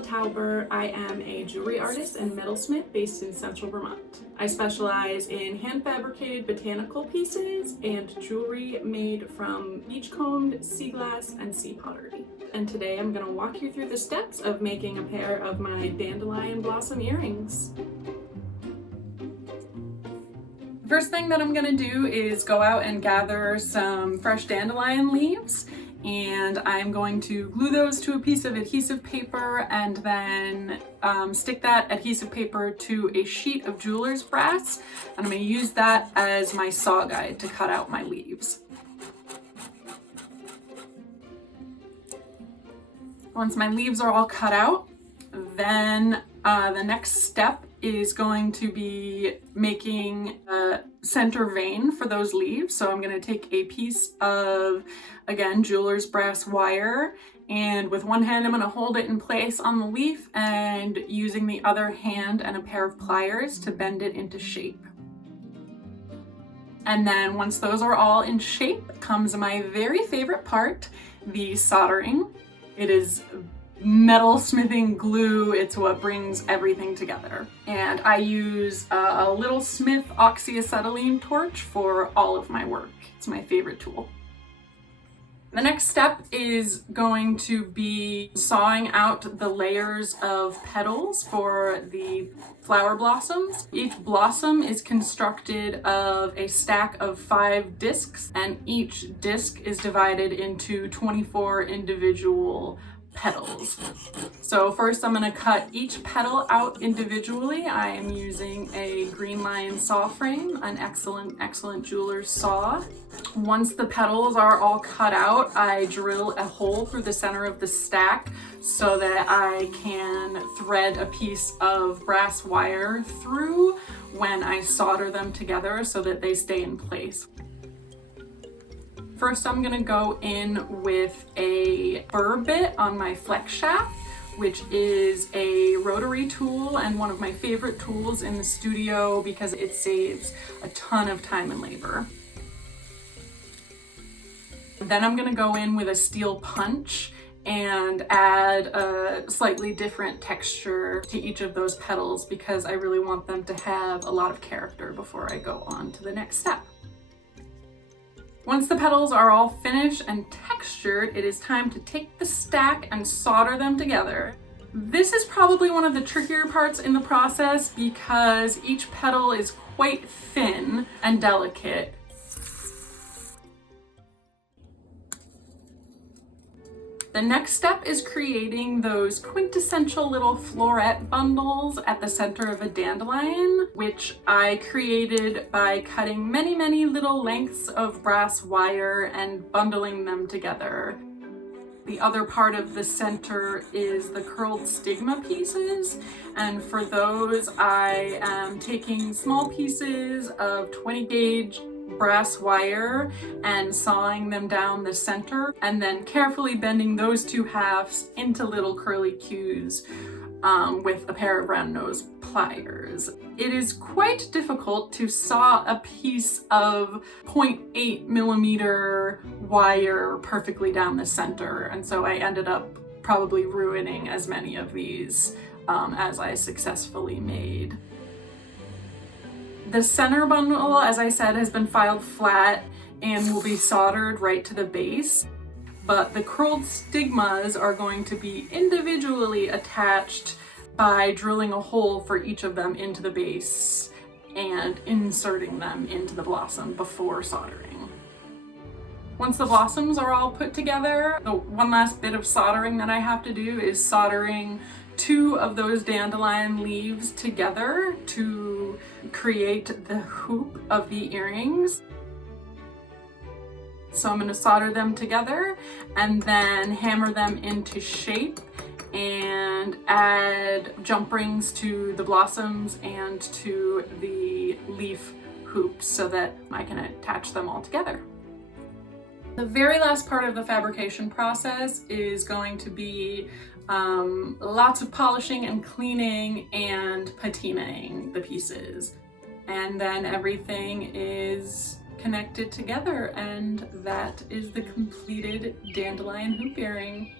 Stella Tauber. I am a jewelry artist and metalsmith based in central Vermont. I specialize in hand fabricated botanical pieces and jewelry made from beachcombed sea glass and sea pottery. And today I'm going to walk you through the steps of making a pair of my dandelion blossom earrings. First thing that I'm going to do is go out and gather some fresh dandelion leaves, and I'm going to glue those to a piece of adhesive paper and then stick that adhesive paper to a sheet of jeweler's brass, and I'm going to use that as my saw guide to cut out my leaves. Once my leaves are all cut out, then the next step is going to be making a center vein for those leaves. So I'm going to take a piece of, again, jeweler's brass wire, and with one hand I'm going to hold it in place on the leaf, and using the other hand and a pair of pliers to bend it into shape. And then once those are all in shape comes my very favorite part, the soldering. It is metal smithing glue. It's what brings everything together. And I use a little Smith oxyacetylene torch for all of my work. It's my favorite tool. The next step is going to be sawing out the layers of petals for the flower blossoms. Each blossom is constructed of a stack of 5 discs, and each disc is divided into 24 individual petals. So first I'm going to cut each petal out individually. I am using a Green Lion saw frame, an excellent jeweler's saw. Once the petals are all cut out, I drill a hole through the center of the stack so that I can thread a piece of brass wire through when I solder them together so that they stay in place. First, I'm gonna go in with a burr bit on my flex shaft, which is a rotary tool and one of my favorite tools in the studio because it saves a ton of time and labor. Then I'm gonna go in with a steel punch and add a slightly different texture to each of those petals because I really want them to have a lot of character before I go on to the next step. Once the petals are all finished and textured, it is time to take the stack and solder them together. This is probably one of the trickier parts in the process because each petal is quite thin and delicate. The next step is creating those quintessential little floret bundles at the center of a dandelion, which I created by cutting many little lengths of brass wire and bundling them together. The other part of the center is the curled stigma pieces, and for those I am taking small pieces of 20 gauge brass wire and sawing them down the center, and then carefully bending those two halves into little curly cues with a pair of round nose pliers. It is quite difficult to saw a piece of 0.8 millimeter wire perfectly down the center, and so I ended up probably ruining as many of these as I successfully made. The center bundle, as I said, has been filed flat and will be soldered right to the base, but the curled stigmas are going to be individually attached by drilling a hole for each of them into the base and inserting them into the blossom before soldering. Once the blossoms are all put together, the one last bit of soldering that I have to do is soldering 2 of those dandelion leaves together to create the hoop of the earrings. So I'm going to solder them together and then hammer them into shape and add jump rings to the blossoms and to the leaf hoops so that I can attach them all together. The very last part of the fabrication process is going to be lots of polishing and cleaning and patinating the pieces. And then everything is connected together, and that is the completed dandelion hoop earring.